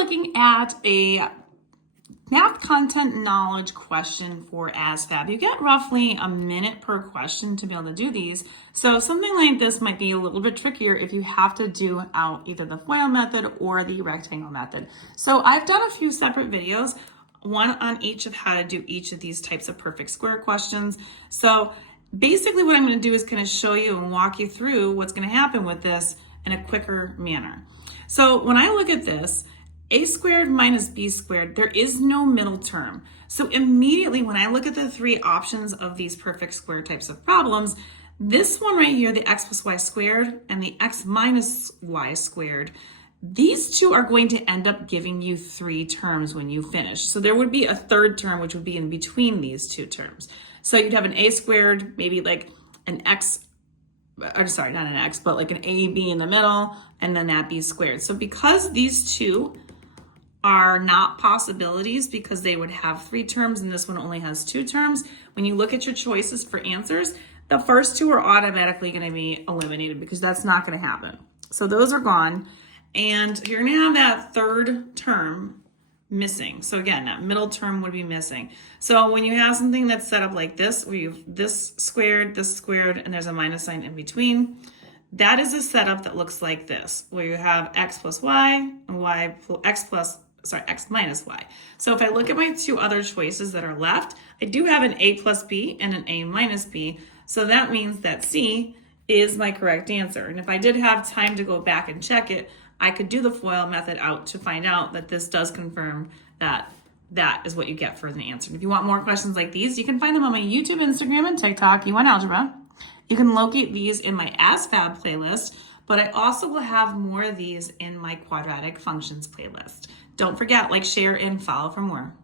looking at a math content knowledge question for ASVAB. You get roughly a minute per question to be able to do these. So something like this might be a little bit trickier if you have to do out either the FOIL method or the rectangle method. So I've done a few separate videos, one on each of how to do each of these types of perfect square questions. So basically what I'm going to do is kind of show you and walk you through what's going to happen with this in a quicker manner. So when I look at this, a squared minus b squared, there is no middle term. So immediately when I look at the three options of these perfect square types of problems, this one right here, the x plus y squared and the x minus y squared, these two are going to end up giving you three terms when you finish. So there would be a third term which would be in between these two terms. So you'd have an a squared, maybe like an x, or sorry, not an x, but like an a, b in the middle, and then that b squared. So because these two are not possibilities because they would have three terms and this one only has two terms, when you look at your choices for answers, the first two are automatically going to be eliminated because that's not going to happen. So those are gone, and you're going to have that third term missing. So again, that middle term would be missing. So when you have something that's set up like this, where you have this squared, and there's a minus sign in between, that is a setup that looks like this, where you have x plus y and x minus y. So if I look at my two other choices that are left, I do have an a plus b and an a minus b. So that means that C is my correct answer. And if I did have time to go back and check it, I could do the FOIL method out to find out that this does confirm that that is what you get for the answer. And if you want more questions like these, you can find them on my YouTube, Instagram, and TikTok, YouWantAlgebra. You can locate these in my ASVAB playlist, but I also will have more of these in my quadratic functions playlist. Don't forget, like, share, and follow for more.